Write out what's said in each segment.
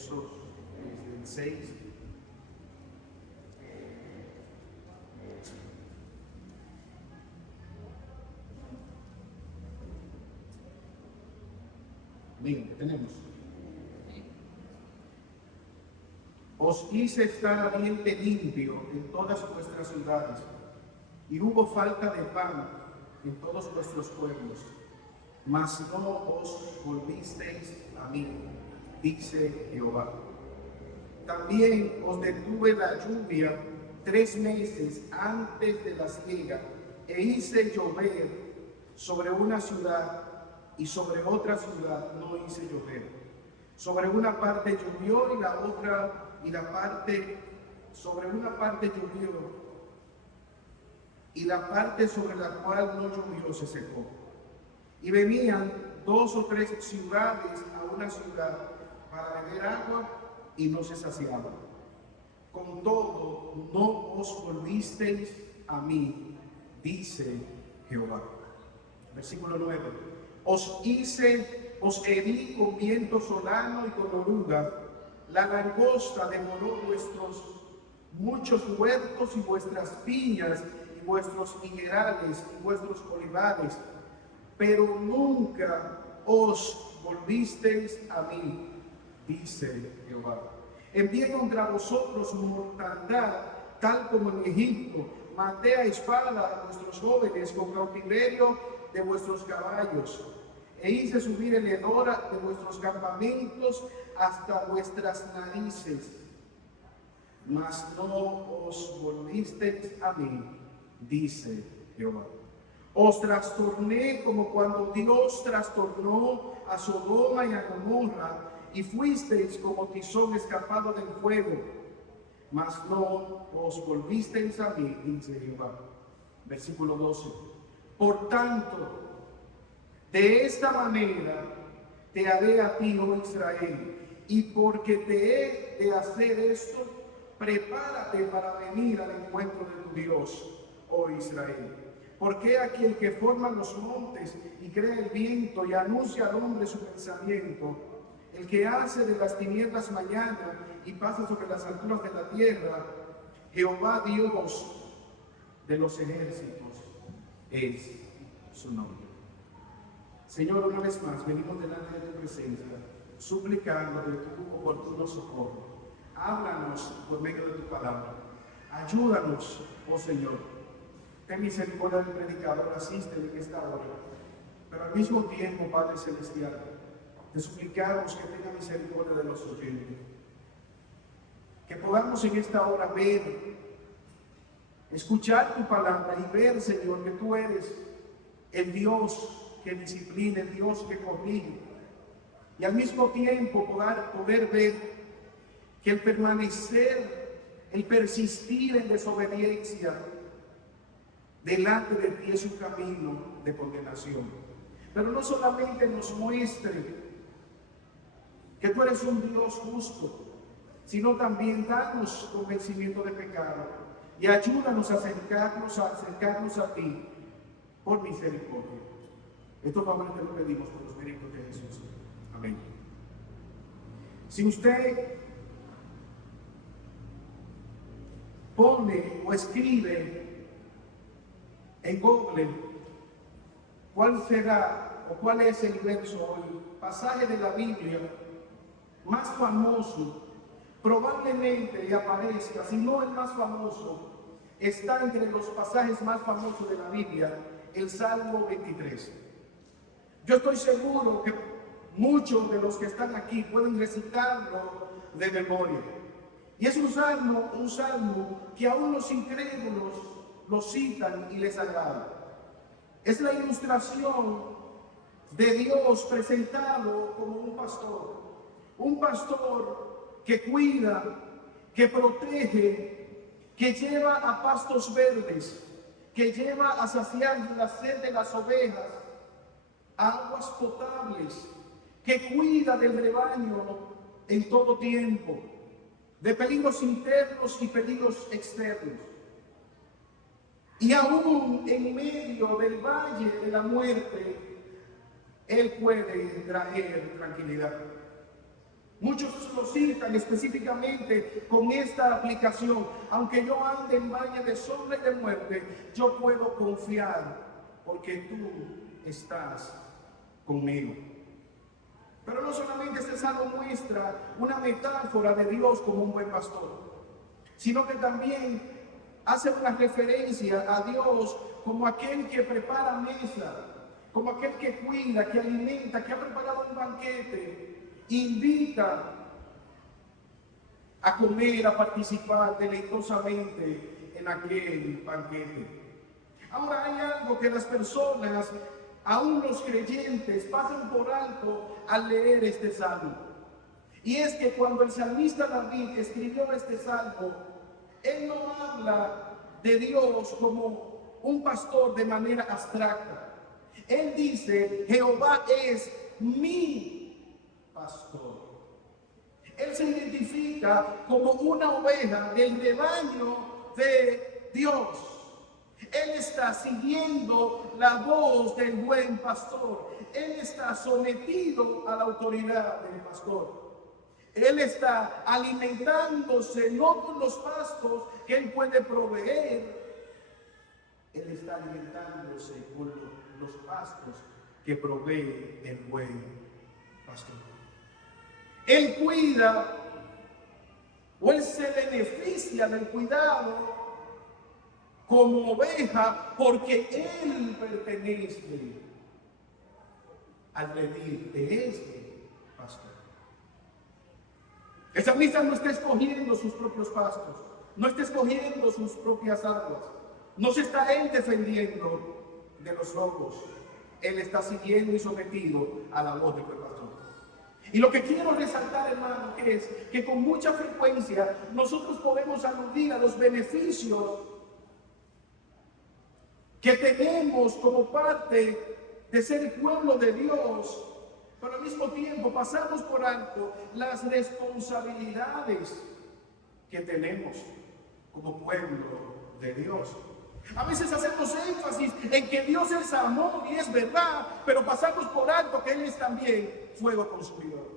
versos del 6. Bien, ¿qué tenemos? Os hice estar ambiente limpio en todas vuestras ciudades, y hubo falta de pan en todos vuestros pueblos, mas no os volvisteis a mí, dice Jehová. También os detuve la lluvia 3 meses antes de la siega, e hice llover sobre una ciudad, y sobre otra ciudad no hice llover. Sobre una parte llovió y la otra, sobre una parte llovió, y la parte sobre la cual no llovió se secó. Y venían 2 o 3 ciudades a una ciudad para beber agua, y no se saciaban. Con todo, no os volvisteis a mí, dice Jehová. Versículo 9. Os herí con viento solano y con oruga. La langosta devoró vuestros muchos huertos y vuestras viñas y vuestros higuerales y vuestros olivares, pero nunca os volvisteis a mí, dice Jehová. Envié contra vosotros mortandad, tal como en Egipto. Maté a espada a vuestros jóvenes con cautiverio de vuestros caballos, e hice subir el hedor de vuestros campamentos hasta vuestras narices, mas no os volvisteis a mí, dice Jehová. Os trastorné como cuando Dios trastornó a Sodoma y a Gomorra, y fuisteis como tizón escapado del fuego, mas no os volvisteis a mí, dice Jehová. Versículo 12. Por tanto, de esta manera te haré a ti, oh Israel, y porque te he de hacer esto, prepárate para venir al encuentro de tu Dios, oh Israel. Porque aquí el que forma los montes y crea el viento y anuncia al hombre su pensamiento, el que hace de las tinieblas mañana y pasa sobre las alturas de la tierra, Jehová Dios de los ejércitos es su nombre. Señor, una vez más venimos delante de tu presencia, suplicando de tu oportuno socorro. Háblanos por medio de tu palabra. Ayúdanos, oh Señor. Ten misericordia del predicador, asístele en esta hora. Pero al mismo tiempo, Padre Celestial, te suplicamos que tenga misericordia de los oyentes. Que podamos en esta hora ver, escuchar tu palabra y ver, Señor, que tú eres el Dios que disciplina, el Dios que corrige. Y al mismo tiempo poder ver que el permanecer, el persistir en desobediencia delante de ti es un camino de condenación. Pero no solamente nos muestre que tú eres un Dios justo, sino también danos convencimiento de pecado y ayúdanos a acercarnos a ti por misericordia. Estos favores te lo pedimos por los méritos de Jesús. Amén. Si usted pone o escribe en Google cuál será o cuál es el verso o el pasaje de la Biblia más famoso, probablemente le aparezca, si no el más famoso, está entre los pasajes más famosos de la Biblia, el Salmo 23. Yo estoy seguro que muchos de los que están aquí pueden recitarlo de memoria. Y es un salmo que aún los incrédulos lo citan y les agrada. Es la ilustración de Dios presentado como un pastor que cuida, que protege, que lleva a pastos verdes, que lleva a saciar la sed de las ovejas, aguas potables, que cuida del rebaño en todo tiempo, de peligros internos y peligros externos. Y aún en medio del valle de la muerte, Él puede traer tranquilidad. Muchos lo citan específicamente con esta aplicación. Aunque yo ande en valle de sombra y de muerte, yo puedo confiar porque tú estás conmigo. Pero no solamente este salmo muestra una metáfora de Dios como un buen pastor, sino que también hace una referencia a Dios como aquel que prepara mesa, como aquel que cuida, que alimenta, que ha preparado un banquete, invita a comer, a participar deleitosamente en aquel banquete. Ahora hay algo que las personas, aún los creyentes, pasan por alto al leer este salmo. Y es que cuando el salmista David escribió este salmo, él no habla de Dios como un pastor de manera abstracta. Él dice, Jehová es mi pastor. Él se identifica como una oveja del rebaño de Dios. Él está siguiendo la voz del buen pastor. Él está sometido a la autoridad del pastor. Él está alimentándose no con los pastos que él puede proveer. Él está alimentándose con los pastos que provee el buen pastor. Él cuida o él se beneficia del cuidado como oveja porque él pertenece al redil de este pastor. El salmista no está escogiendo sus propios pastos, no está escogiendo sus propias aguas, no se está él defendiendo de los lobos. Él está siguiendo y sometido a la voz del buen pastor. Y lo que quiero resaltar, hermano, es que con mucha frecuencia nosotros podemos aludir a los beneficios que tenemos como parte de ser pueblo de Dios, pero al mismo tiempo pasamos por alto las responsabilidades que tenemos como pueblo de Dios. A veces hacemos énfasis en que Dios es amor y es verdad, pero pasamos por alto que Él es también fuego consumidor.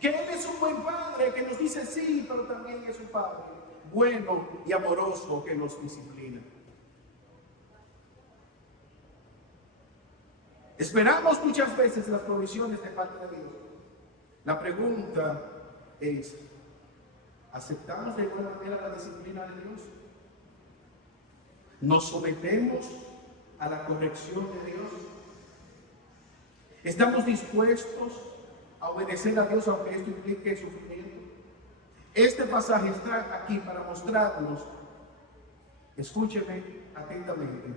Que Él es un buen padre que nos dice sí, pero también es un padre bueno y amoroso que nos disciplina. Esperamos muchas veces las provisiones de parte de Dios. La pregunta es, ¿aceptamos de igual manera la disciplina de Dios? ¿Nos sometemos a la corrección de Dios? ¿Estamos dispuestos a obedecer a Dios aunque esto implique sufrimiento? Este pasaje está aquí para mostrarnos, escúcheme atentamente,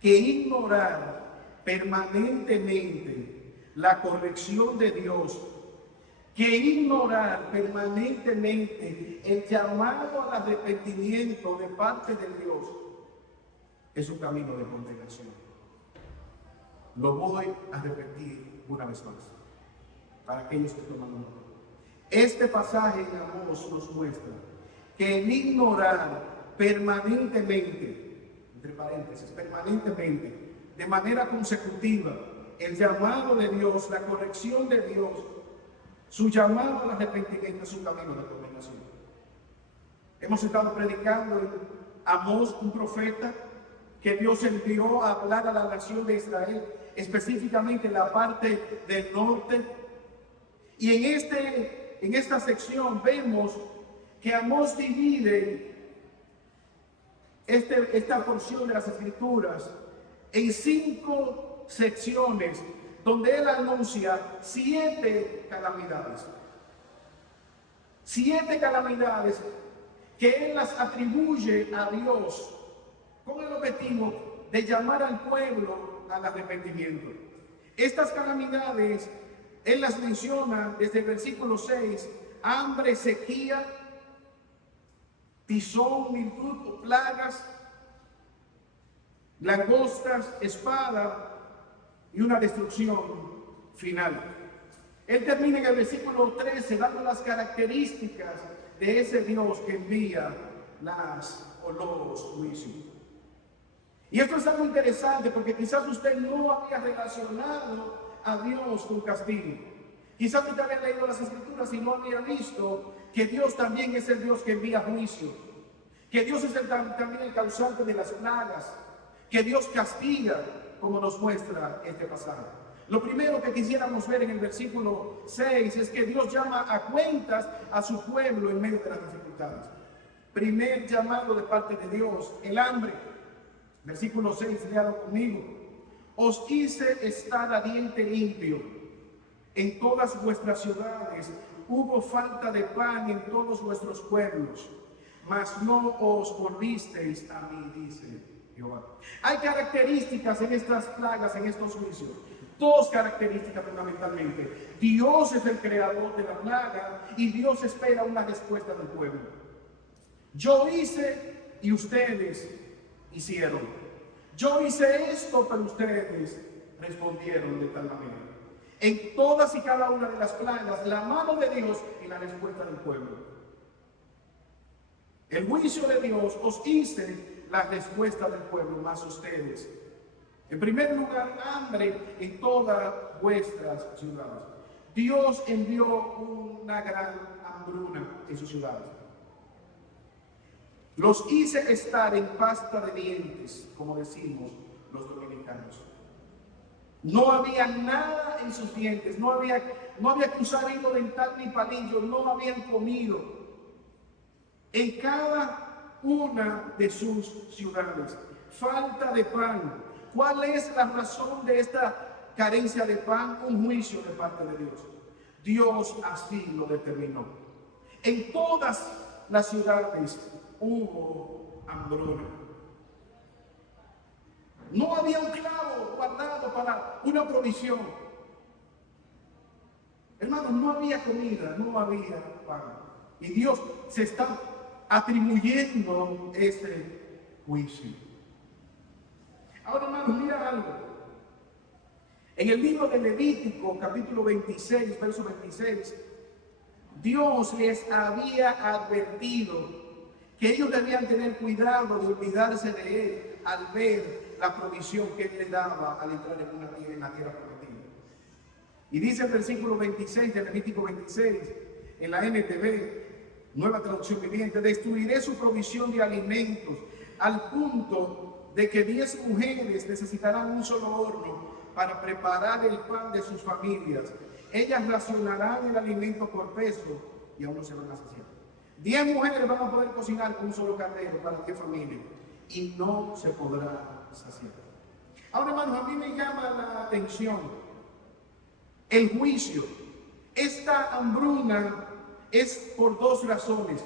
que ignorar permanentemente la corrección de Dios, que ignorar permanentemente el llamado al arrepentimiento de parte de Dios es un camino de condenación. Lo voy a repetir una vez más para aquellos que toman nota. Este pasaje en Amós nos muestra que el ignorar permanentemente, entre paréntesis, permanentemente, de manera consecutiva, el llamado de Dios, la corrección de Dios, su llamado al arrepentimiento es un camino de condenación. Hemos estado predicando en Amós, un profeta que Dios envió a hablar a la nación de Israel, específicamente en la parte del norte. Y en esta sección vemos que Amós divide esta porción de las Escrituras en 5 secciones donde él anuncia 7 calamidades. 7 calamidades que él las atribuye a Dios con el objetivo de llamar al pueblo al arrepentimiento. Estas calamidades él las menciona desde el versículo 6, hambre, sequía, tizón, miltud o plagas, langostas, espada y una destrucción final. Él termina en el versículo 13 dando las características de ese Dios que envía los juicios. Y esto es algo interesante porque quizás usted no había relacionado a Dios con castigo. Quizás usted había leído las Escrituras y no había visto que Dios también es el Dios que envía juicio, que Dios es también el causante de las plagas, que Dios castiga, como nos muestra este pasaje. Lo primero que quisiéramos ver en el versículo 6 es que Dios llama a cuentas a su pueblo en medio de las dificultades. Primer llamado de parte de Dios, el hambre. Versículo 6, léalo conmigo. Os hice estar a diente limpio. En todas vuestras ciudades hubo falta de pan en todos vuestros pueblos, mas no os volvisteis a mí, dice Jehová. Hay características en estas plagas, en estos juicios. Dos características fundamentalmente. Dios es el creador de la plaga y Dios espera una respuesta del pueblo. Yo hice y ustedes hicieron. Yo hice esto, pero ustedes respondieron de tal manera. En todas y cada una de las plagas, la mano de Dios y la respuesta del pueblo. El juicio de Dios os hice, la respuesta del pueblo, más ustedes. En primer lugar, hambre en todas vuestras ciudades. Dios envió una gran hambruna en sus ciudades. Los hice estar en pasta de dientes, como decimos los dominicanos. No había nada en sus dientes, no había que usar hilo dental ni palillo, no habían comido. En cada una de sus ciudades, falta de pan. ¿Cuál es la razón de esta carencia de pan? Un juicio de parte de Dios. Dios así lo determinó. En todas las ciudades hubo hambruna. No había un clavo guardado para una provisión. Hermanos, no había comida, no había pan. Y Dios se está atribuyendo ese juicio. Ahora, hermanos, mira algo. En el libro de Levítico, capítulo 26, verso 26, Dios les había advertido que ellos debían tener cuidado de olvidarse de Él al ver la provisión que Él les daba al entrar en la tierra prometida. Y dice el versículo 26 de Levítico 26, en la NTV, Nueva Traducción Viviente: destruiré su provisión de alimentos al punto de que 10 mujeres necesitarán un solo horno para preparar el pan de sus familias. Ellas racionarán el alimento por peso y aún no se van a saciar. 10 mujeres van a poder cocinar con un solo caldero para 10 familias y no se podrá saciar. Ahora, hermanos, a mí me llama la atención el juicio. Esta hambruna es por dos razones: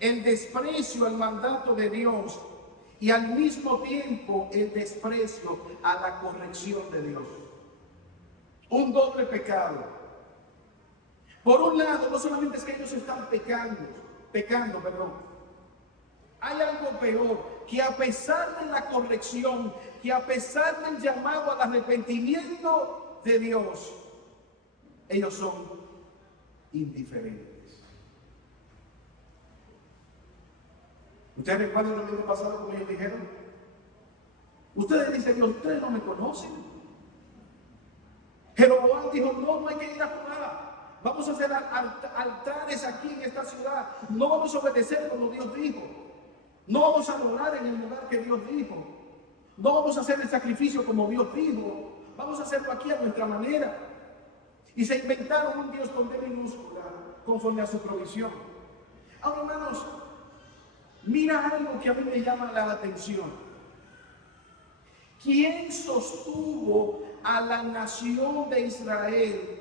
el desprecio al mandato de Dios y al mismo tiempo el desprecio a la corrección de Dios. Un doble pecado. Por un lado, no solamente es que ellos están pecando, hay algo peor, que a pesar de la corrección, que a pesar del llamado al arrepentimiento de Dios, ellos son indiferentes. ¿Ustedes recuerdan lo que ha pasado como ellos dijeron? Ustedes dicen: Dios, ustedes no me conocen. Jeroboam dijo: no hay que ir a jugar. Vamos a hacer altares aquí en esta ciudad. No vamos a obedecer como Dios dijo. No vamos a adorar en el lugar que Dios dijo. No vamos a hacer el sacrificio como Dios dijo. Vamos a hacerlo aquí a nuestra manera. Y se inventaron un Dios con D minúscula conforme a su provisión. Ahora, hermanos, mira algo que a mí me llama la atención. ¿Quién sostuvo a la nación de Israel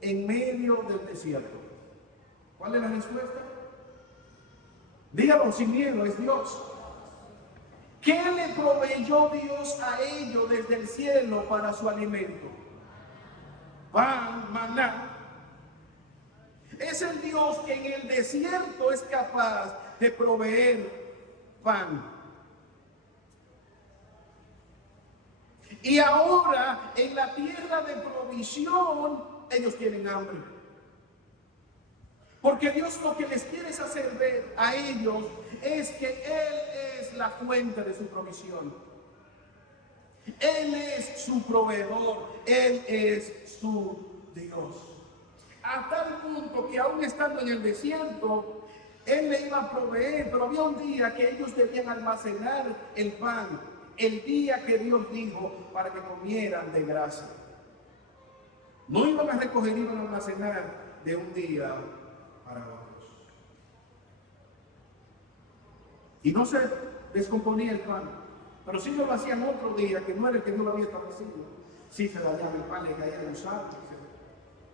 en medio del desierto? ¿Cuál es la respuesta? Dígalo sin miedo: es Dios. ¿Qué le proveyó Dios a ellos desde el cielo para su alimento? Pan, maná. Es el Dios que en el desierto es capaz de proveer pan. Y ahora en la tierra de provisión ellos tienen hambre. Porque Dios lo que les quiere hacer ver a ellos es que Él es la fuente de su provisión. Él es su proveedor, Él es su Dios. a tal punto que aún estando en el desierto, Él le iba a proveer, pero había un día que ellos debían almacenar el pan, el día que Dios dijo para que comieran de gracia. No iban a recoger, iban a almacenar de un día para otros. Y no se descomponía el pan, pero si no lo hacían otro día, que no era el que Dios lo había establecido, si se dañaba el pan, le caía gusano,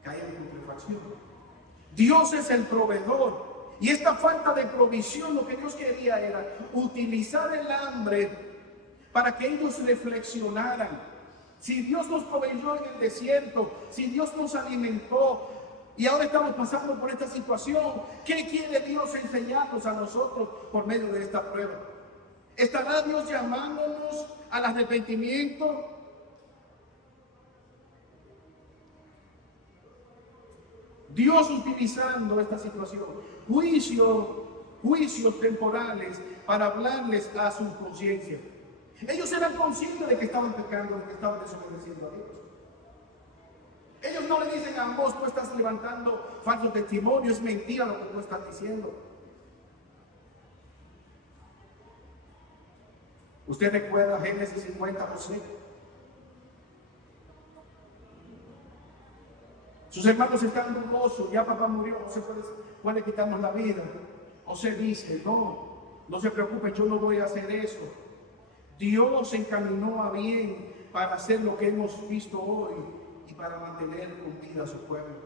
caía en putrefacción. Dios es el proveedor. Y esta falta de provisión, lo que Dios quería era utilizar el hambre para que ellos reflexionaran. Si Dios nos proveyó en el desierto, si Dios nos alimentó y ahora estamos pasando por esta situación, ¿qué quiere Dios enseñarnos a nosotros por medio de esta prueba? ¿Estará Dios llamándonos al arrepentimiento? Dios utilizando esta situación, juicios temporales para hablarles a su conciencia. Ellos eran conscientes de que estaban pecando, de que estaban desobedeciendo a Dios. Ellos no le dicen a Amós, tú estás levantando falso testimonio, es mentira lo que tú estás diciendo. ¿Usted recuerda Génesis 50, José? Sus hermanos están dudosos, ya papá murió, no se puede quitarnos la vida. José dice, no se preocupe, yo no voy a hacer eso. Dios se encaminó a bien para hacer lo que hemos visto hoy y para mantener con vida a su pueblo.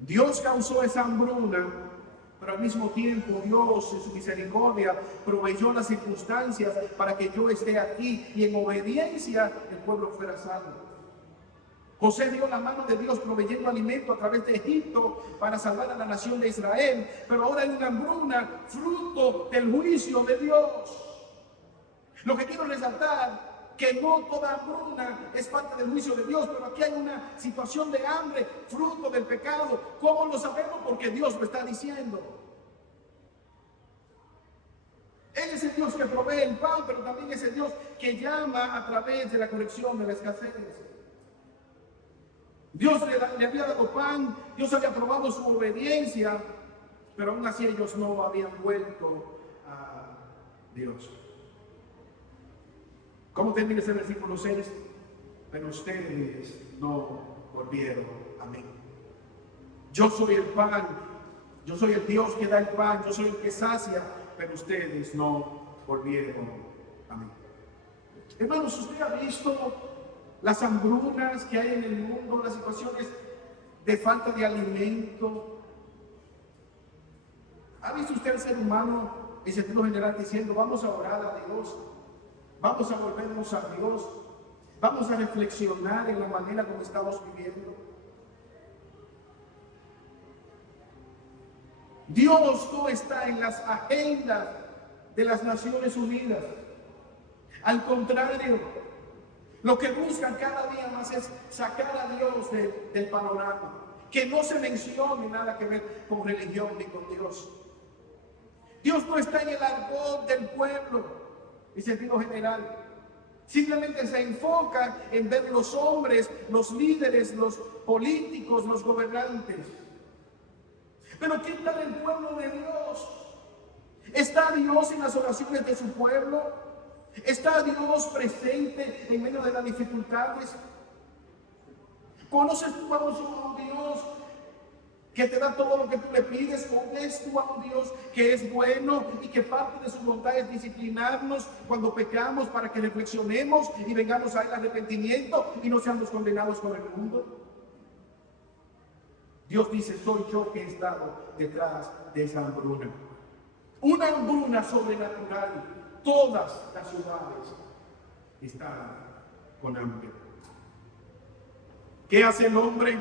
Dios causó esa hambruna, pero al mismo tiempo Dios en su misericordia proveyó las circunstancias para que yo esté aquí y en obediencia el pueblo fuera salvo. José dio la mano de Dios proveyendo alimento a través de Egipto para salvar a la nación de Israel, pero ahora hay una hambruna fruto del juicio de Dios. Lo que quiero resaltar, que no toda hambruna es parte del juicio de Dios, pero aquí hay una situación de hambre, fruto del pecado. ¿Cómo lo sabemos? Porque Dios lo está diciendo. Él es el Dios que provee el pan, pero también es el Dios que llama a través de la corrección de la escasez. Dios le había dado pan, Dios había probado su obediencia, pero aún así ellos no habían vuelto a Dios. ¿Cómo termina ese versículo 6? Pero ustedes no volvieron a mí. Yo soy el pan, yo soy el Dios que da el pan, yo soy el que sacia, pero ustedes no volvieron a mí. Hermanos, ¿usted ha visto las hambrunas que hay en el mundo, las situaciones de falta de alimento? ¿Ha visto usted al ser humano en sentido general diciendo, vamos a orar a Dios, vamos a volvernos a Dios, vamos a reflexionar en la manera como estamos viviendo? Dios no está en las agendas de las Naciones Unidas. Al contrario, lo que buscan cada día más es sacar a Dios del panorama. Que no se mencione nada que ver con religión ni con Dios. Dios no está en el argot del pueblo, en sentido general. Simplemente se enfoca en ver los hombres, los líderes, los políticos, los gobernantes. Pero ¿qué tal el pueblo de Dios? ¿Está Dios en las oraciones de su pueblo? ¿Está Dios presente en medio de las dificultades? ¿Conoces tú a un Dios que te da todo lo que tú le pides? ¿O ves tú a un Dios que es bueno y que parte de su voluntad es disciplinarnos cuando pecamos para que reflexionemos y vengamos al arrepentimiento y no seamos condenados por el mundo? Dios dice, soy yo que he estado detrás de esa hambruna. Una hambruna sobrenatural. Todas las ciudades están con hambre. ¿Qué hace el hombre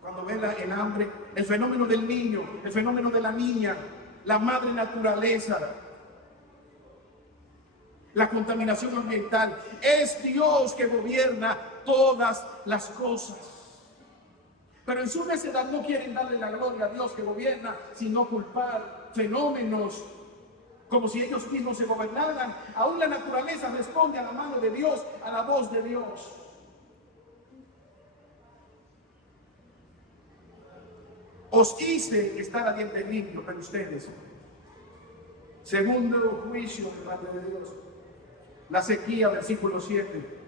cuando ve el hambre? El fenómeno del niño, el fenómeno de la niña, la madre naturaleza, la contaminación ambiental. Es Dios que gobierna todas las cosas. Pero en su necedad no quieren darle la gloria a Dios que gobierna, sino culpar fenómenos como si ellos mismos se gobernaran. Aún la naturaleza responde a la mano de Dios, a la voz de Dios. Os hice estar a diente limpio, pero ustedes, segundo juicio de parte de Dios. La sequía, versículo 7.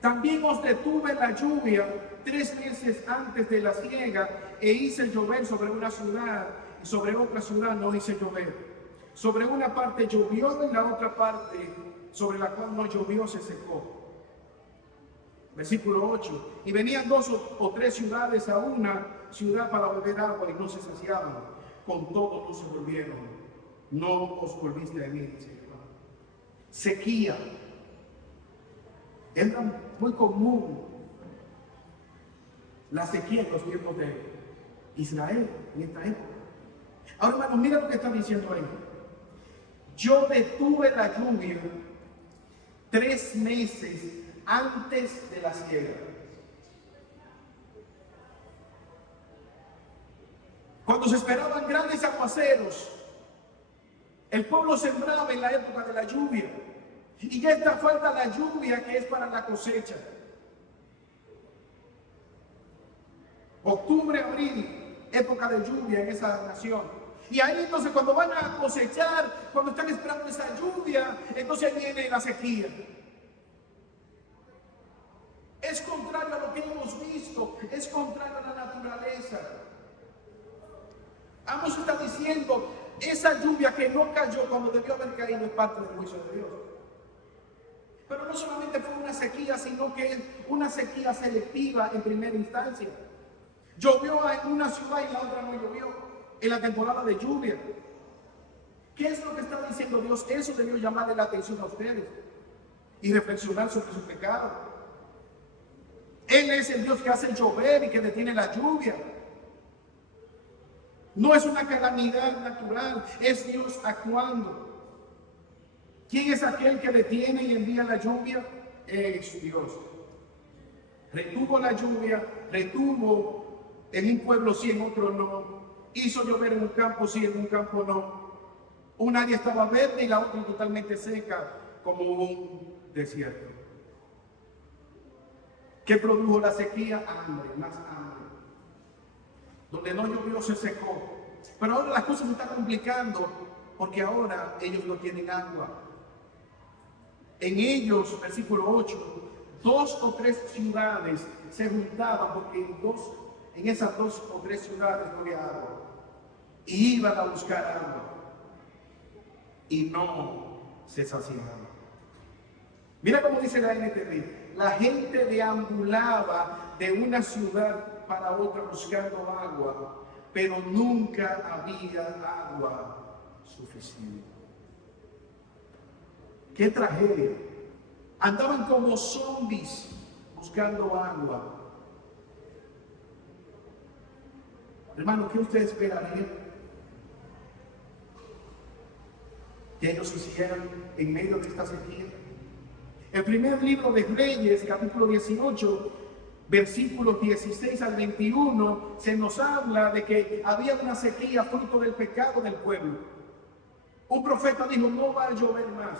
También os detuve la lluvia 3 meses antes de la siega, e hice llover sobre una ciudad, y sobre otra ciudad no hice llover. Sobre una parte llovió, y la otra parte, sobre la cual no llovió, se secó. Versículo 8. Y venían 2 o 3 ciudades a una ciudad para beber agua, y no se saciaban. Con todo no se volvieron. No os volviste a mí, dice Jehová. Sequía. Era muy común la sequía en los tiempos de Israel en esta época. Ahora, hermanos, mira lo que está diciendo ahí. Yo detuve la lluvia 3 meses antes de la siega. Cuando se esperaban grandes aguaceros, el pueblo sembraba en la época de la lluvia. Y ya está falta la lluvia que es para la cosecha. Octubre, abril, época de lluvia en esa nación. Y ahí entonces cuando van a cosechar, cuando están esperando esa lluvia, entonces viene la sequía. Es contrario a lo que hemos visto, es contrario a la naturaleza. Amos está diciendo, esa lluvia que no cayó cuando debió haber caído es parte del juicio de Dios. Pero no solamente fue una sequía, sino que es una sequía selectiva en primera instancia. Llovió en una ciudad y la otra no llovió en la temporada de lluvia. ¿Qué es lo que está diciendo Dios? Eso debió llamarle la atención a ustedes y reflexionar sobre su pecado. Él es el Dios que hace llover y que detiene la lluvia. No es una calamidad natural, es Dios actuando. ¿Quién es aquel que detiene y envía la lluvia? Es Dios. Retuvo la lluvia, retuvo en un pueblo sí, en otro no. Hizo llover en un campo sí, en un campo no. Un área estaba verde y la otra totalmente seca, como un desierto. ¿Qué produjo la sequía? Hambre, más hambre. Donde no llovió se secó. Pero ahora las cosas se están complicando porque ahora ellos no tienen agua. En ellos, versículo 8, 2 o 3 ciudades se juntaban porque en esas 2 o 3 ciudades no había agua. Y iban a buscar agua y no se saciaban. Mira cómo dice la NTV. La gente deambulaba de una ciudad para otra buscando agua, pero nunca había agua suficiente. ¡Qué tragedia! Andaban como zombies buscando agua. Hermano, ¿qué usted esperaría que ellos hicieran en medio de esta sequía? El primer libro de Reyes, capítulo 18, versículos 16 al 21, se nos habla de que había una sequía fruto del pecado del pueblo. Un profeta dijo, no va a llover más.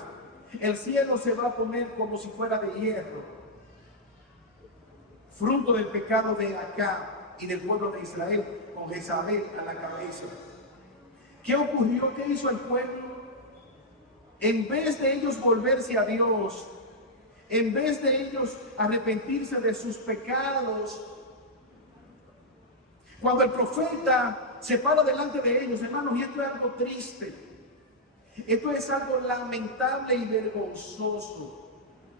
El cielo se va a poner como si fuera de hierro. Fruto del pecado de Acab y del pueblo de Israel, con Jezabel a la cabeza. ¿Qué ocurrió? ¿Qué hizo el pueblo? En vez de ellos volverse a Dios, en vez de ellos arrepentirse de sus pecados, cuando el profeta se para delante de ellos, hermanos, y esto es algo triste, esto es algo lamentable y vergonzoso.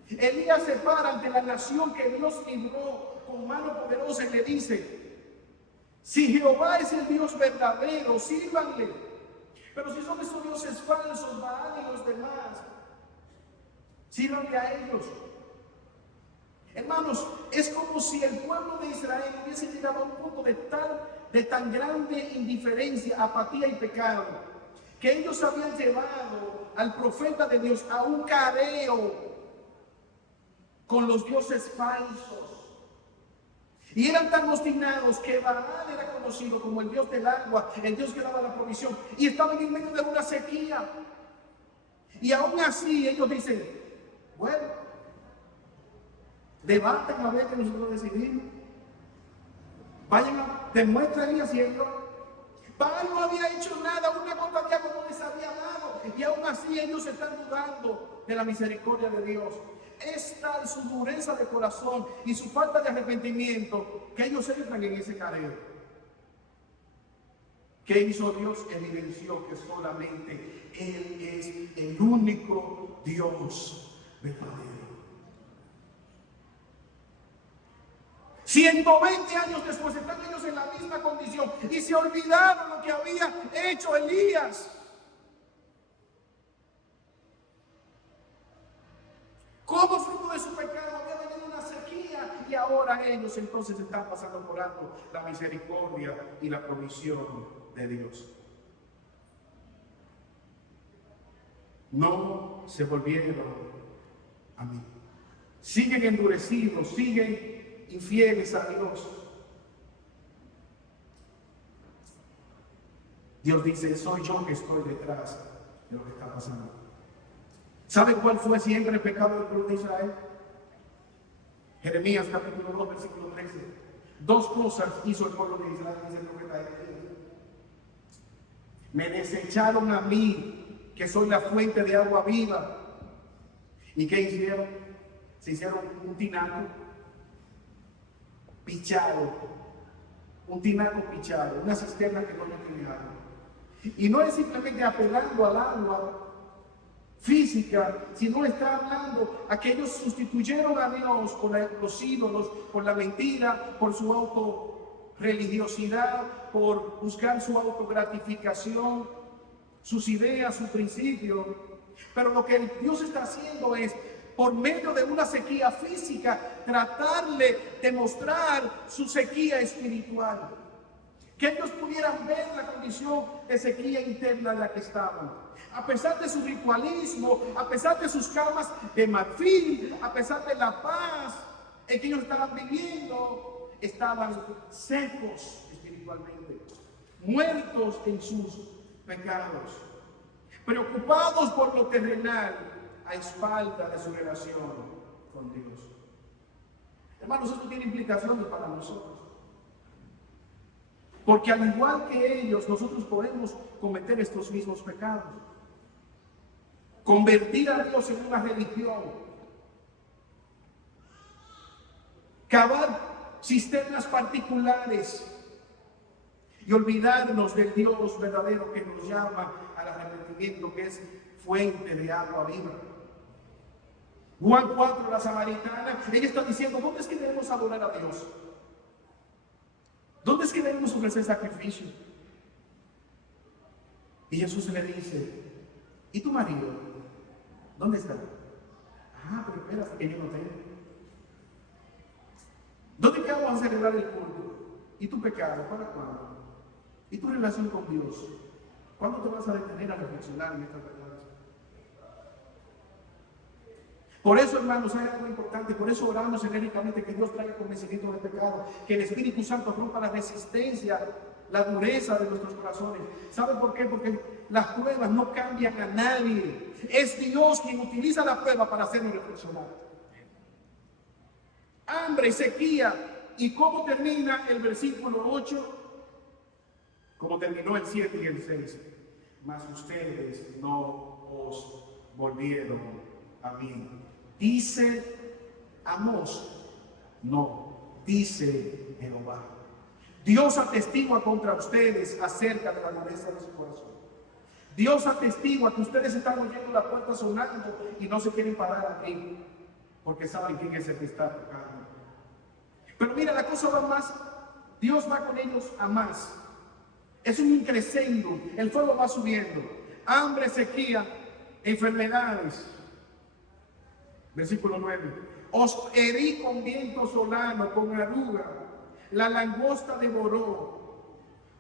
Elías se para ante la nación que Dios libró con mano poderosa y le dice, si Jehová es el Dios verdadero, sírvanle. Pero si son esos dioses falsos, Baal y los demás, sírvanle a ellos. Hermanos, es como si el pueblo de Israel hubiese llegado a un punto de tan grande indiferencia, apatía y pecado, que ellos habían llevado al profeta de Dios a un careo con los dioses falsos. Y eran tan obstinados que Baal era conocido como el dios del agua, el dios que daba la provisión, y estaban en medio de una sequía. Y aún así ellos dicen, bueno, debaten a ver que nosotros decidimos. Vayan a demuestra Elías haciendo. Baal no había hecho nada, una gota de agua no les había dado, y aún así ellos están dudando de la misericordia de Dios. Es tal su dureza de corazón y su falta de arrepentimiento que ellos entran en ese careo. ¿Qué hizo Dios? Evidenció que solamente Él es el único Dios verdadero. 120 años después están ellos en la misma condición y se olvidaron lo que había hecho Elías. Como fruto de su pecado había venido una sequía y ahora ellos entonces están pasando por alto la misericordia y la provisión de Dios. No se volvieron a mí. Siguen endurecidos, siguen infieles a Dios. Dios dice, soy yo que estoy detrás de lo que está pasando. ¿Sabe cuál fue siempre el pecado del pueblo de Israel? Jeremías capítulo 2 versículo 13. Dos cosas hizo el pueblo de Israel, dice el profeta Jeremías. Me desecharon a mí, que soy la fuente de agua viva. ¿Y qué hicieron? Se hicieron un tinaco pichado, un tinaco pichado, una cisterna que no tiene agua. Y no es simplemente apelando al agua física, sino está hablando a que ellos sustituyeron a Dios por los ídolos, por la mentira, por su autorreligiosidad, por buscar su autogratificación, sus ideas, su principio. Pero lo que Dios está haciendo es, por medio de una sequía física, tratarle de mostrar su sequía espiritual. Que ellos pudieran ver la condición de sequía interna en la que estaban. A pesar de su ritualismo, a pesar de sus camas de marfil, a pesar de la paz en que ellos estaban viviendo, estaban secos espiritualmente, muertos en sus pecados, preocupados por lo terrenal, a espalda de su relación con Dios. Hermanos, esto tiene implicaciones para nosotros. Porque al igual que ellos, nosotros podemos cometer estos mismos pecados. Convertir a Dios en una religión. Cavar cisternas particulares y olvidarnos del Dios verdadero que nos llama al arrepentimiento, que es fuente de agua viva. Juan 4, la samaritana, ella está diciendo, ¿dónde es que debemos adorar a Dios? ¿Dónde es que debemos ofrecer sacrificio? Y Jesús le dice, ¿y tu marido? ¿Dónde está? Ah, pero espera, que yo no tengo. ¿Dónde que vamos a celebrar el culto? ¿Y tu pecado? ¿Para cuándo? ¿Y tu relación con Dios? ¿Cuándo te vas a detener a reflexionar en estas verdades? Por eso, hermanos, hay algo importante. Por eso oramos enérgicamente que Dios traiga convencimiento del pecado, que el Espíritu Santo rompa la resistencia, la dureza de nuestros corazones. ¿Sabe por qué? Porque las pruebas no cambian a nadie. Es Dios quien utiliza la prueba para hacernos reflexionar. Hambre y sequía. ¿Y cómo termina el versículo 8? Como terminó el 7 y el 6. Mas ustedes no os volvieron a mí. Dice Amós, no, dice Jehová. Dios atestigua contra ustedes acerca de la dureza de su corazón. Dios atestigua que ustedes están oyendo la puerta sonando y no se quieren parar aquí, porque saben quién es el que está tocando. Pero mira, la cosa va más, Dios va con ellos a más. Es un increscendo, el fuego va subiendo. Hambre, sequía, enfermedades. Versículo 9. Os herí con viento solano, con arruga. La langosta devoró.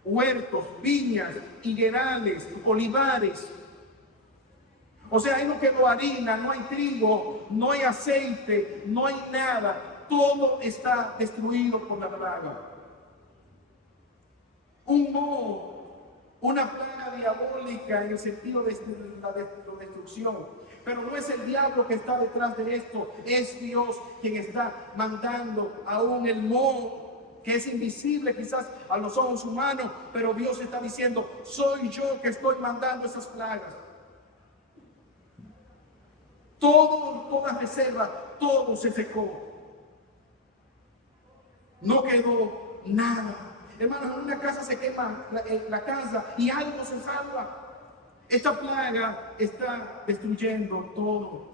Huertos, viñas, higuerales, olivares. O sea, ahí no quedó harina, no hay trigo, no hay aceite, no hay nada. Todo está destruido por la plaga. Un moho, una plaga diabólica en el sentido de la destrucción. Pero no es el diablo que está detrás de esto, es Dios quien está mandando aún el moho que es invisible quizás a los ojos humanos, pero Dios está diciendo, soy yo que estoy mandando esas plagas. Toda reserva, todo se secó. No quedó nada. Hermanos, en una casa se quema la casa y algo se salva. Esta plaga está destruyendo todo.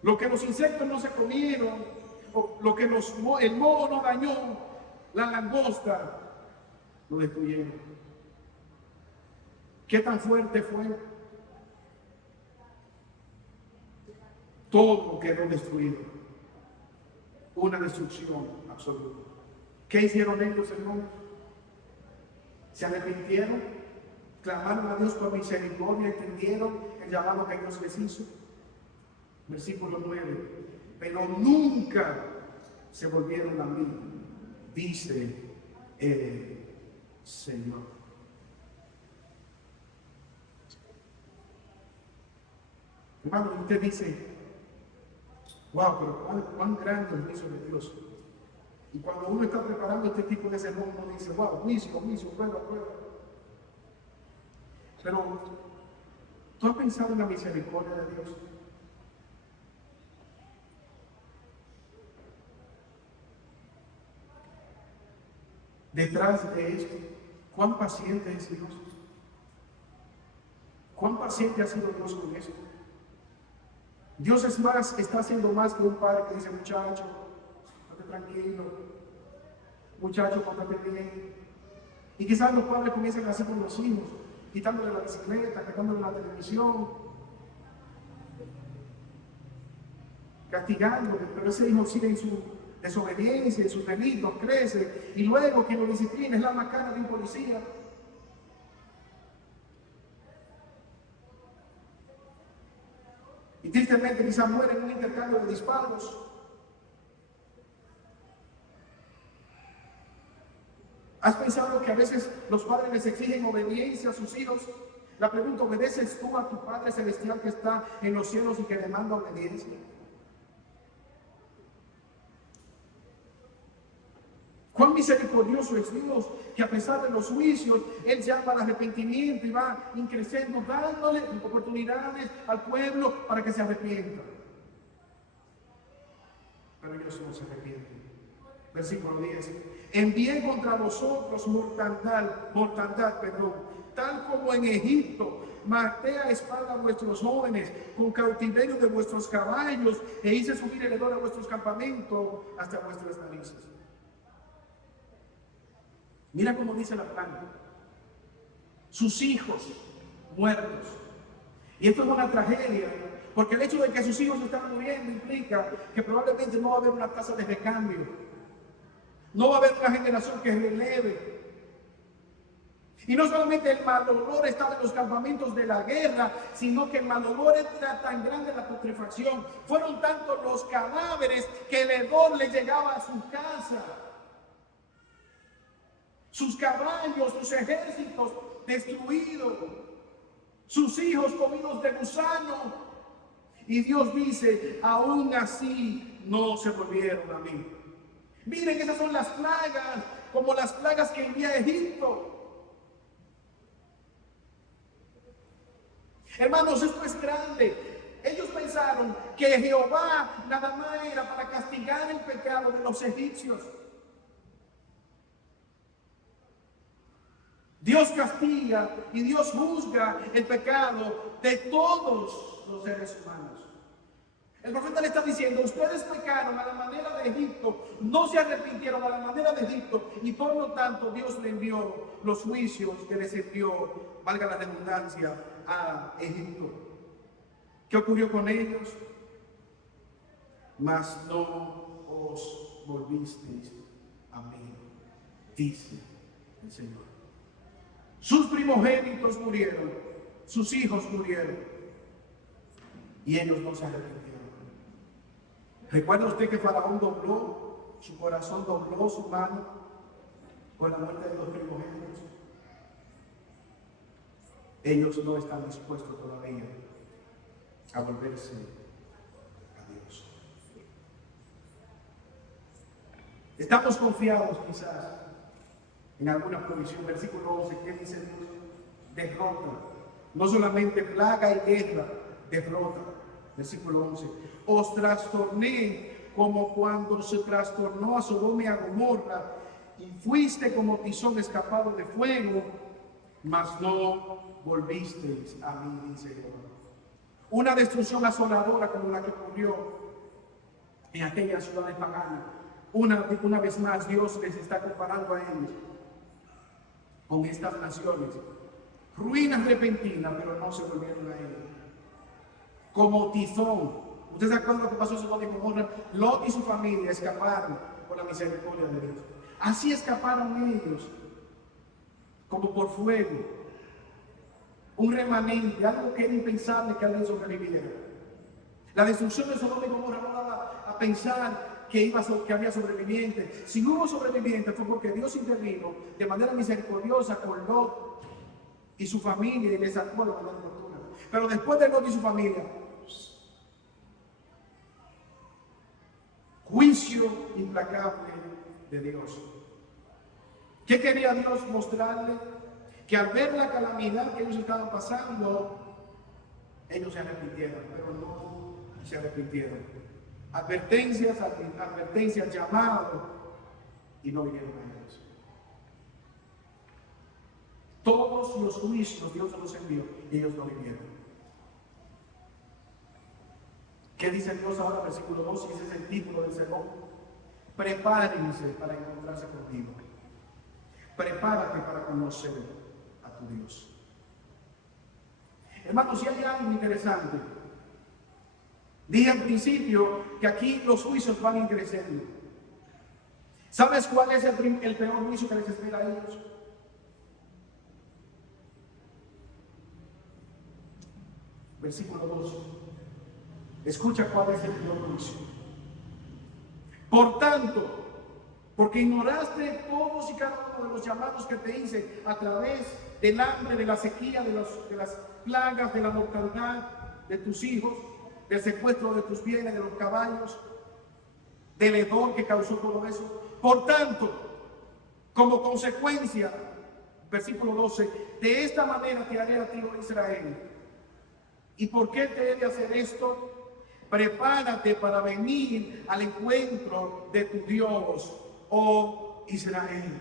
Lo que los insectos no se comieron, o lo que el moho no dañó, la langosta lo destruyeron. ¿Qué tan fuerte fue? Todo quedó destruido. Una destrucción absoluta. ¿Qué hicieron ellos, hermanos? Se arrepintieron, clamaron a Dios por misericordia, entendieron el llamado que Dios les hizo. Versículo 9. Pero nunca se volvieron a mí, dice el Señor. Hermano, usted dice, wow, pero cuán grande el juicio de Dios. Y cuando uno está preparando este tipo de sermón, uno dice, wow, juicio, prueba. Pero, ¿tú has pensado en la misericordia de Dios? Detrás de esto, ¿cuán paciente es Dios? ¿Cuán paciente ha sido Dios con esto? Dios está haciendo más que un padre que dice, muchacho, estate tranquilo, muchacho, pórtate bien. Y quizás los padres comienzan a hacer con los hijos, quitándole la bicicleta, quitándole la televisión, castigándole, pero ese hijo sigue en su desobediencia, en sus delitos, crece, y luego quien lo disciplina es la macana de un policía. Y tristemente quizás muere en un intercambio de disparos. ¿Has pensado que a veces los padres les exigen obediencia a sus hijos? La pregunta, ¿obedeces tú a tu Padre Celestial que está en los cielos y que demanda obediencia? Cuán misericordioso es Dios, que a pesar de los juicios, Él llama al arrepentimiento y va increciendo, dándole oportunidades al pueblo para que se arrepienta. Pero ellos no se arrepienten. Versículo 10. Envié contra vosotros mortandad, tal como en Egipto maté a espada a vuestros jóvenes, con cautiverio de vuestros caballos, e hice subir el hedor a vuestros campamentos hasta vuestras narices. Mira cómo dice la planta. Sus hijos muertos. Y esto es una tragedia, porque el hecho de que sus hijos están muriendo implica que probablemente no va a haber una tasa de recambio. No va a haber una generación que releve. Y no solamente el mal olor estaba en los campamentos de la guerra, sino que el mal olor era tan grande la putrefacción. Fueron tantos los cadáveres que el hedor le llegaba a su casa. Sus caballos, sus ejércitos destruidos, sus hijos comidos de gusano. Y Dios dice, aún así no se volvieron a mí. Miren, esas son las plagas, como las plagas que envía a Egipto. Hermanos, esto es grande. Ellos pensaron que Jehová nada más era para castigar el pecado de los egipcios. Dios castiga y Dios juzga el pecado de todos los seres humanos. El profeta le está diciendo, ustedes pecaron a la manera de Egipto, no se arrepintieron a la manera de Egipto, y por lo tanto Dios le envió los juicios que les envió, valga la redundancia, a Egipto. ¿Qué ocurrió con ellos? Mas no os volvisteis a mí, dice el Señor. Sus primogénitos murieron, sus hijos murieron, y ellos no se arrepintieron. ¿Recuerda usted que Faraón dobló, su corazón dobló su mano con la muerte de los primogénitos? Ellos no están dispuestos todavía a volverse a Dios. Estamos confiados quizás en alguna provisión. Versículo 11, ¿qué dice Dios? Derrota. No solamente plaga y guerra, derrota. Versículo 11. Os trastorné como cuando se trastornó a Sodoma y a Gomorra, y fuiste como tizón escapado de fuego, mas no volvisteis a mí, dice Jehová. Una destrucción asoladora como la que ocurrió en aquella ciudad pagana. Una vez más Dios les está comparando a ellos con estas naciones. Ruinas repentinas, pero no se volvieron a ellos. Como tizón. ¿Ustedes se acuerdan lo que pasó en Sodoma y Gomorra? Lot y su familia escaparon por la misericordia de Dios. Así escaparon ellos, como por fuego. Un remanente, algo que era impensable que alguien sobreviviera. La destrucción de Sodoma y Gomorra no daba a pensar que había sobrevivientes. Si no hubo sobrevivientes fue porque Dios intervino de manera misericordiosa con Lot y su familia y les sacó de la fortuna. Pero después de Lot y su familia, juicio implacable de Dios. ¿Qué quería Dios mostrarle? Que al ver la calamidad que ellos estaban pasando, ellos se arrepintieron, pero no se arrepintieron. Advertencias, llamados, y no vinieron a ellos. Todos los juicios Dios los envió y ellos no vinieron. ¿Qué dice Dios ahora? Versículo 2, y ese es el título del sermón. Prepárense para encontrarse contigo. Prepárate para conocer a tu Dios. Hermanos, si hay algo interesante, dije al principio que aquí los juicios van creciendo. ¿Sabes cuál es el peor juicio que les espera a ellos? Versículo 2. Escucha cuál es el peor juicio. Por tanto, porque ignoraste todos y cada uno de los llamados que te hice a través del hambre, de la sequía, de las plagas, de la mortandad de tus hijos, del secuestro de tus bienes, de los caballos, del hedor que causó todo eso. Por tanto, como consecuencia, versículo 12, de esta manera te haré a ti, oh Israel. ¿Y por qué te he de hacer esto? Prepárate para venir al encuentro de tu Dios, oh Israel.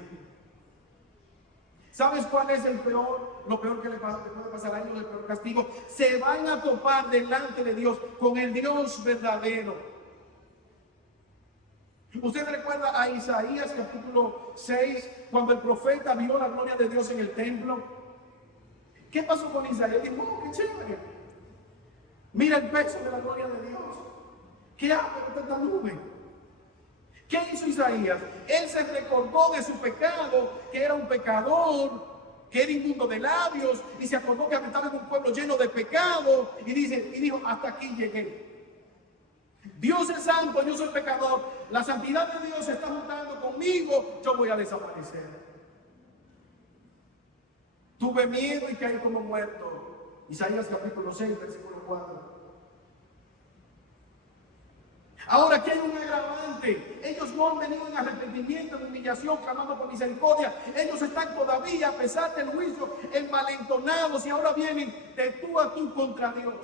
¿Sabes cuál es lo peor que le puede pasar a ellos, el peor castigo? Se van a topar delante de Dios, con el Dios verdadero. Usted recuerda a Isaías capítulo 6, cuando el profeta vio la gloria de Dios en el templo. ¿Qué pasó con Isaías? Dijo, oh, qué chévere. Mira el peso de la gloria de Dios. ¿Qué hace esta nube? ¿Qué hizo Isaías? Él se recordó de su pecado, que era un pecador, que era inmundo de labios, y se acordó que habitaba en un pueblo lleno de pecado, y dijo, hasta aquí llegué. Dios es santo, yo soy pecador, la santidad de Dios se está juntando conmigo, yo voy a desaparecer. Tuve miedo y caí como muerto. Isaías capítulo 6, versículo 4. Ahora aquí hay un agravante. Ellos no han venido en arrepentimiento, en humillación, clamando por misericordia. Ellos están todavía, a pesar del juicio, envalentonados, y ahora vienen de tú a tú contra Dios.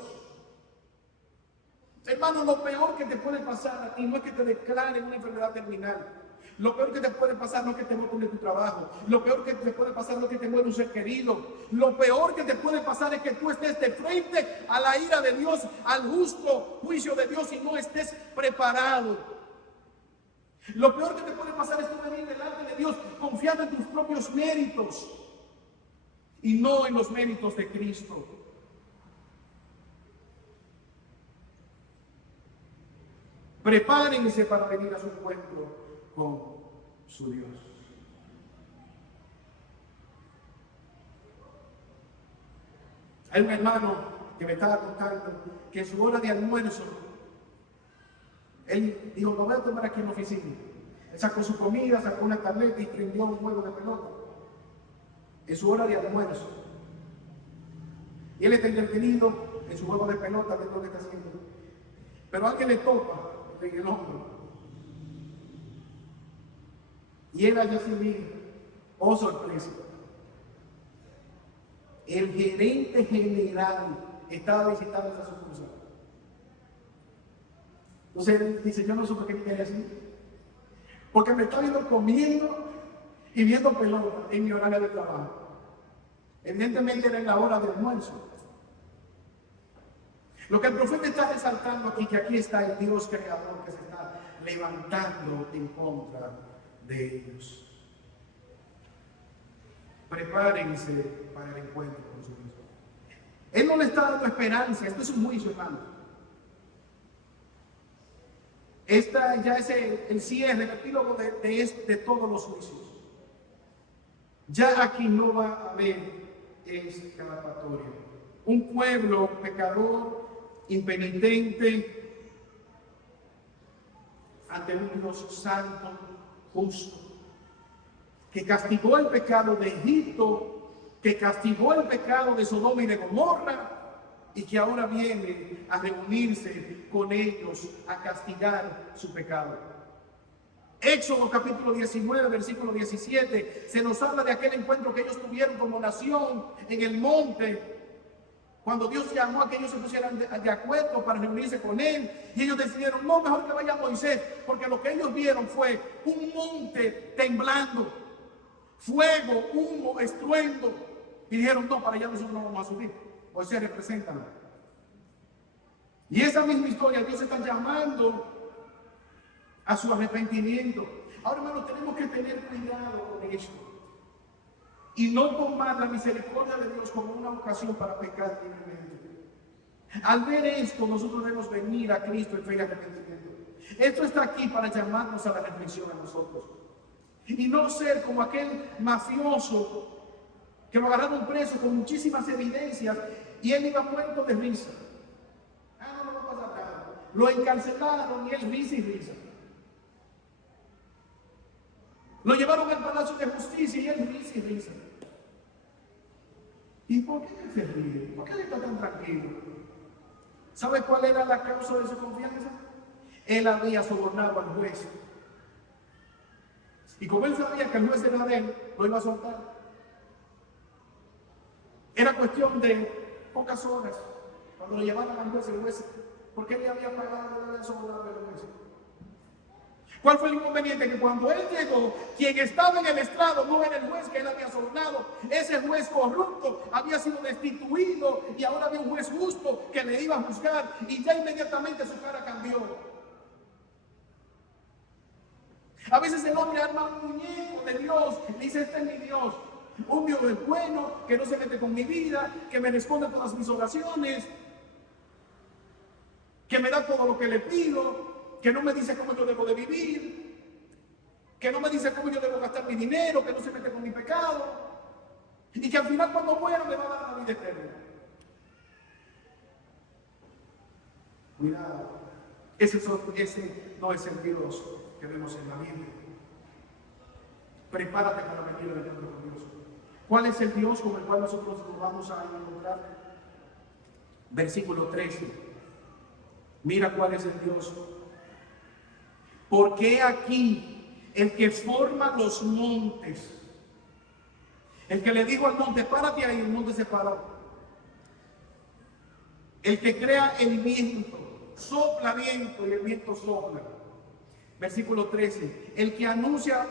Hermano, lo peor que te puede pasar a ti no es que te declaren una enfermedad terminal. Lo peor que te puede pasar no es que te boten de tu trabajo. Lo peor que te puede pasar no es que te muera un ser querido. Lo peor que te puede pasar es que tú estés de frente a la ira de Dios, al justo juicio de Dios, y no estés preparado. Lo peor que te puede pasar es tú venir delante de Dios confiando en tus propios méritos y no en los méritos de Cristo. Prepárense para venir a su encuentro con su Dios. Hay un hermano que me estaba contando que en su hora de almuerzo, él dijo, lo voy a tomar aquí en la oficina. Él sacó su comida, sacó una tableta y prendió un juego de pelota en su hora de almuerzo. Y él está entretenido en su juego de pelota, viendo lo que está haciendo. Pero alguien le topa en el hombro. Y era Yacimín, oh sorpresa, el gerente general estaba visitando esa sucursal. Entonces él dice, yo no supe qué quería decir, porque me está viendo comiendo y viendo pelota en mi horario de trabajo. Evidentemente era en la hora de almuerzo. Lo que el profeta está resaltando aquí, que aquí está el Dios creador que se está levantando en contra de ellos. Prepárense para el encuentro con su Cristo. Él no le está dando esperanza, esto es un juicio, hermano. Esta ya es el cierre, el epílogo de todos los juicios. Ya aquí no va a haber escapatoria. Un pueblo pecador, impenitente, ante un Dios santo, justo, que castigó el pecado de Egipto, que castigó el pecado de Sodoma y de Gomorra, y que ahora viene a reunirse con ellos a castigar su pecado. Éxodo capítulo 19, versículo 17, se nos habla de aquel encuentro que ellos tuvieron como nación en el monte, cuando Dios llamó a que ellos se pusieran de acuerdo para reunirse con él, y ellos decidieron, no, mejor que vaya Moisés, porque lo que ellos vieron fue un monte temblando, fuego, humo, estruendo, y dijeron, no, para allá nosotros no vamos a subir. Moisés, represéntalo. Y esa misma historia, Dios está llamando a su arrepentimiento. Ahora, hermanos, tenemos que tener cuidado con esto y no tomar la misericordia de Dios como una ocasión para pecar libremente. Al ver esto, nosotros debemos venir a Cristo en fe y arrepentimiento. Esto está aquí para llamarnos a la reflexión a nosotros y no ser como aquel mafioso que lo agarraron preso con muchísimas evidencias y él iba muerto de risa. No va a pasar nada. Lo encarcelaron y él risa y risa. Lo llevaron al Palacio de Justicia y él risa y risa. ¿Y por qué él se ríe? ¿Por qué él está tan tranquilo? ¿Sabe cuál era la causa de su confianza? Él había sobornado al juez. Y como él sabía que el juez era de él, lo iba a soltar. Era cuestión de pocas horas. Cuando lo llevaron al juez, el juez, porque él le había pagado, le había sobornado al juez. ¿Cuál fue el inconveniente? Que cuando él llegó, quien estaba en el estrado no era el juez que él había sobornado. Ese juez corrupto había sido destituido y ahora había un juez justo que le iba a juzgar y ya inmediatamente su cara cambió. A veces el hombre arma un muñeco de Dios y dice, este es mi Dios. Un Dios es bueno, que no se mete con mi vida, que me responde a todas mis oraciones, que me da todo lo que le pido, que no me dice cómo yo debo de vivir, que no me dice cómo yo debo gastar mi dinero, que no se mete con mi pecado, y que al final cuando muera me va a dar la vida eterna. Cuidado, ese no es el Dios que vemos en la Biblia. Prepárate para venir al encuentro con Dios. ¿Cuál es el Dios con el cual nosotros nos vamos a encontrar? Versículo 13. Mira cuál es el Dios. Porque aquí el que forma los montes, el que le dijo al monte, párate ahí, el monte se paró. El que crea el viento, sopla viento y el viento sopla. Versículo 13. El que anuncia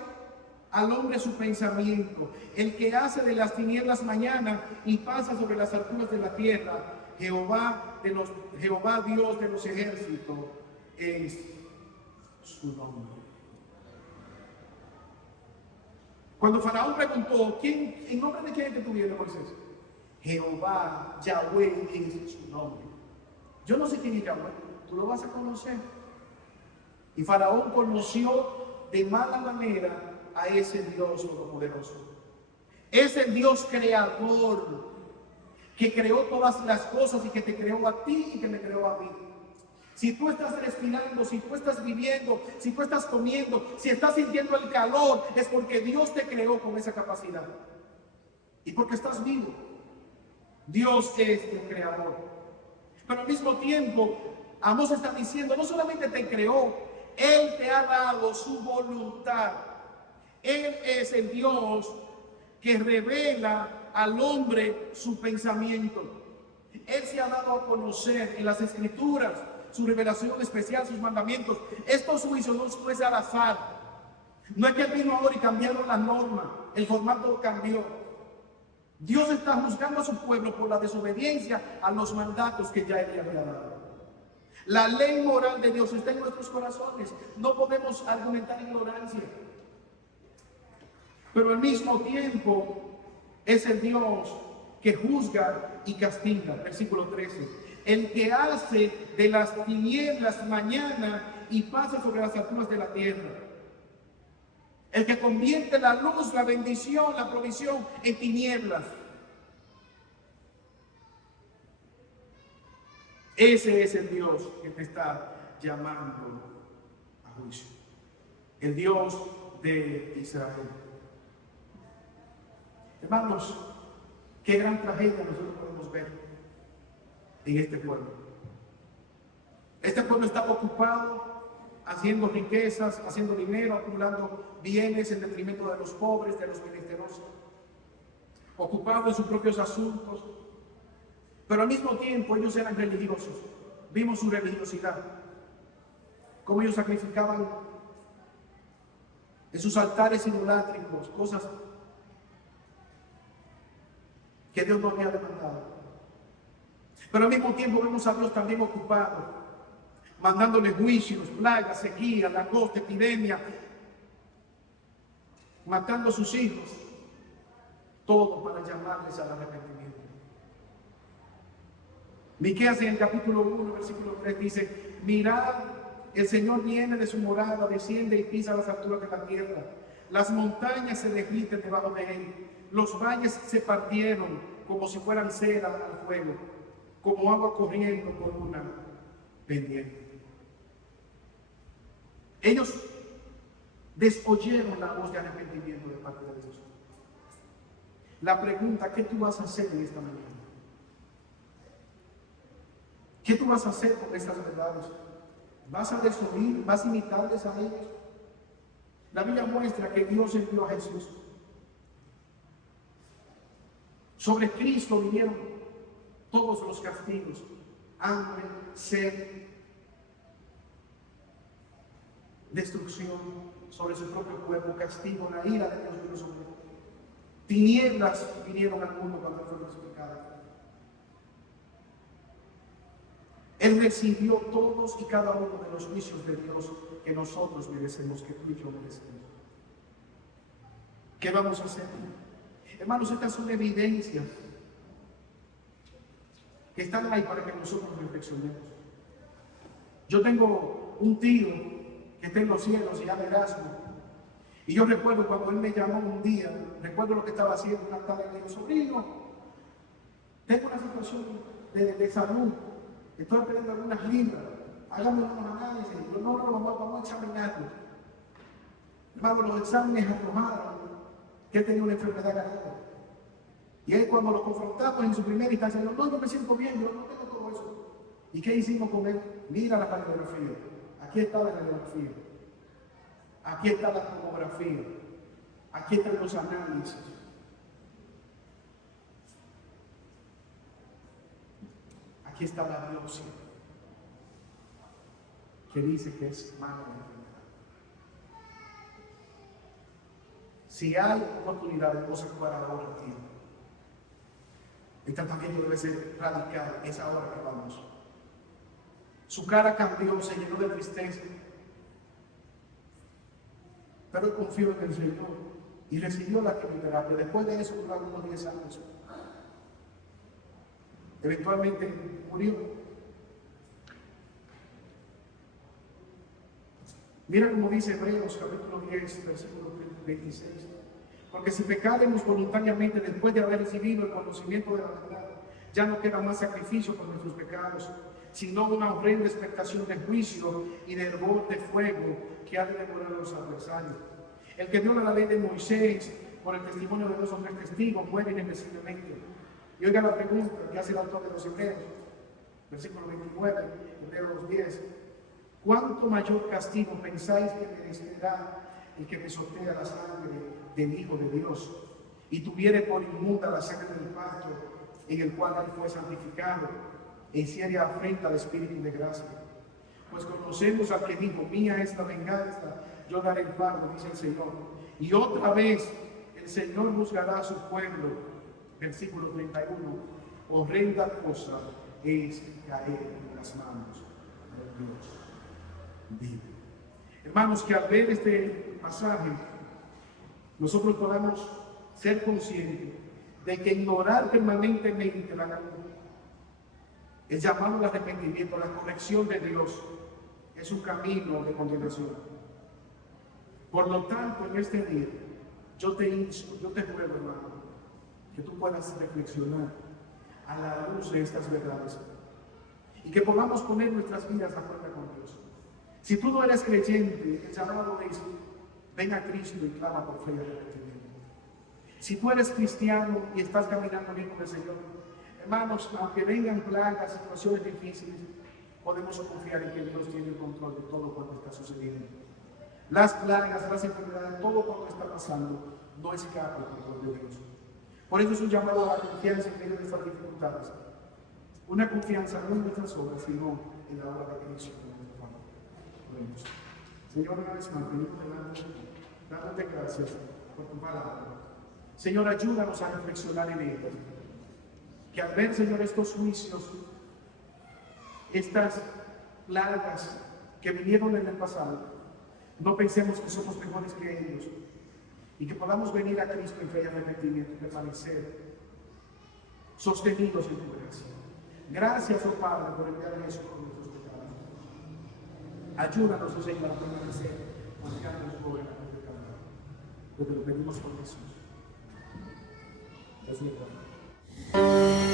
al hombre su pensamiento, el que hace de las tinieblas mañana y pasa sobre las alturas de la tierra, Jehová Dios de los ejércitos es su nombre. Cuando Faraón preguntó, ¿en nombre de quién es que tú vienes, Moisés? Jehová, Yahweh es su nombre. Yo no sé quién es Yahweh, tú lo vas a conocer. Y Faraón conoció de mala manera a ese Dios todopoderoso. Es el Dios creador que creó todas las cosas y que te creó a ti y que me creó a mí. Si tú estás respirando, si tú estás viviendo, si tú estás comiendo, si estás sintiendo el calor, es porque Dios te creó con esa capacidad. Y porque estás vivo. Dios es el creador. Pero al mismo tiempo, Amós está diciendo, no solamente te creó, Él te ha dado su voluntad. Él es el Dios que revela al hombre su pensamiento. Él se ha dado a conocer en las Escrituras su revelación especial, sus mandamientos. Estos juicios no fue al azar. No es que Él vino ahora y cambiaron la norma, el formato cambió. Dios está juzgando a su pueblo por la desobediencia a los mandatos que ya Él le había dado. La ley moral de Dios está en nuestros corazones. No podemos argumentar ignorancia. Pero al mismo tiempo es el Dios que juzga y castiga. Versículo 13. El que hace de las tinieblas mañana y pasa sobre las alturas de la tierra. El que convierte la luz, la bendición, la provisión en tinieblas. Ese es el Dios que te está llamando a juicio. El Dios de Israel. Hermanos, qué gran tragedia nosotros podemos ver en este pueblo. Este pueblo está ocupado haciendo riquezas, haciendo dinero, acumulando bienes en detrimento de los pobres, de los menesterosos, ocupado en sus propios asuntos, pero al mismo tiempo ellos eran religiosos. Vimos su religiosidad, cómo ellos sacrificaban en sus altares idolátricos cosas que Dios no había demandado. Pero al mismo tiempo vemos a Dios también ocupado, mandándole juicios, plagas, sequía, langosta, epidemia, matando a sus hijos, todo para llamarles al arrepentimiento. Miqueas en el capítulo 1, versículo 3 dice: mirad, el Señor viene de su morada, desciende y pisa las alturas de la tierra. Las montañas se derriten debajo de él, los valles se partieron como si fueran cera al fuego, como agua corriendo por una pendiente. Ellos desoyeron la voz de arrepentimiento de parte de Dios. La pregunta: ¿qué tú vas a hacer en esta mañana? ¿Qué tú vas a hacer con estas verdades? ¿Vas a desoír? ¿Vas a imitarles a ellos? La Biblia muestra que Dios envió a Jesús. Sobre Cristo vinieron todos los castigos: hambre, sed, destrucción sobre su propio cuerpo, castigo, la ira de Dios vino sobre él. Tinieblas vinieron al mundo cuando él fue crucificado. Él recibió todos y cada uno de los juicios de Dios que nosotros merecemos, que tú y yo merecemos. ¿Qué vamos a hacer? Hermanos, estas son evidencias que están ahí para que nosotros reflexionemos. Yo tengo un tío que está en los cielos y ya de Erasmo, y yo recuerdo cuando él me llamó un día, recuerdo lo que estaba haciendo una tarde, y me dijo: sobrino, tengo una situación de salud, estoy perdiendo algunas libras, hágame unos análisis. Yo no, vamos a examinarlo. Hermano, los exámenes arrojaron que él tenía una enfermedad grave. Y él, cuando lo confrontamos en su primera instancia, dijo: no, yo me siento bien, yo no tengo todo eso. ¿Y qué hicimos con él? Mira la radiografía. Aquí está la radiografía. Aquí está la tomografía. Aquí están los análisis. Aquí está la biopsia, que dice que es mala la enfermedad. Si hay oportunidad, debemos actuar ahora en tiempo. El tratamiento debe ser radical, es ahora que vamos. Su cara cambió, se llenó de tristeza, pero él confió en el Señor y recibió la quimioterapia. Después de eso duró unos 10 años. Eventualmente murió. Mira cómo dice Hebreos capítulo 10, versículo 26. Porque si pecáremos voluntariamente después de haber recibido el conocimiento de la verdad, ya no queda más sacrificio por nuestros pecados, sino una horrenda expectación de juicio y de hervor de fuego que ha de devorar a los adversarios. El que viola la ley de Moisés por el testimonio de 2 o 3 testigos muere irremisiblemente. Y oiga la pregunta que hace el autor de los Hebreos, versículo 29, Hebreos 10. ¿Cuánto mayor castigo pensáis que merecerá el que pisotea la sangre del Hijo de Dios y tuviere por inmunda la sangre del pacto en el cual él fue santificado e hiciere afrenta al Espíritu de gracia. Pues conocemos al que dijo, mía es la venganza, yo daré el pago, dice el Señor. Y otra vez el Señor juzgará a su pueblo. Versículo 31. Horrenda cosa es caer en las manos de Dios vivo. Hermanos, que al ver este pasaje, nosotros podamos ser conscientes de que ignorar permanentemente el llamado al arrepentimiento, la corrección de Dios, es un camino de condenación. Por lo tanto, en este día, yo te insto, yo te ruego, hermano, que tú puedas reflexionar a la luz de estas verdades y que podamos poner nuestras vidas a cuenta con Dios. Si tú no eres creyente, el llamado es: ven a Cristo y clama por fe y arrepentimiento. Si tú eres cristiano y estás caminando bien con el Señor, hermanos, aunque vengan plagas, situaciones difíciles, podemos confiar en que Dios tiene el control de todo cuanto está sucediendo. Las plagas, las enfermedades, todo cuanto está pasando, no escapa al control de Dios. Por eso es un llamado a la confianza en medio de estas dificultades. Una confianza no en nuestras obras, sino en la obra de Cristo. Señor, una vez más, venimos delante de ti, dándote gracias por tu palabra. Señor, ayúdanos a reflexionar en ella. Que al ver, Señor, estos juicios, estas plagas que vinieron en el pasado, no pensemos que somos mejores que ellos y que podamos venir a Cristo en fe y arrepentimiento y permanecer sostenidos en tu gracia. Gracias, oh Padre, por enviar a Jesús por nuestros pecados. Ayúdanos, oh Señor, a permanecer marcando los gobernantes de cada uno. Te lo pedimos por Jesús. Dios mío.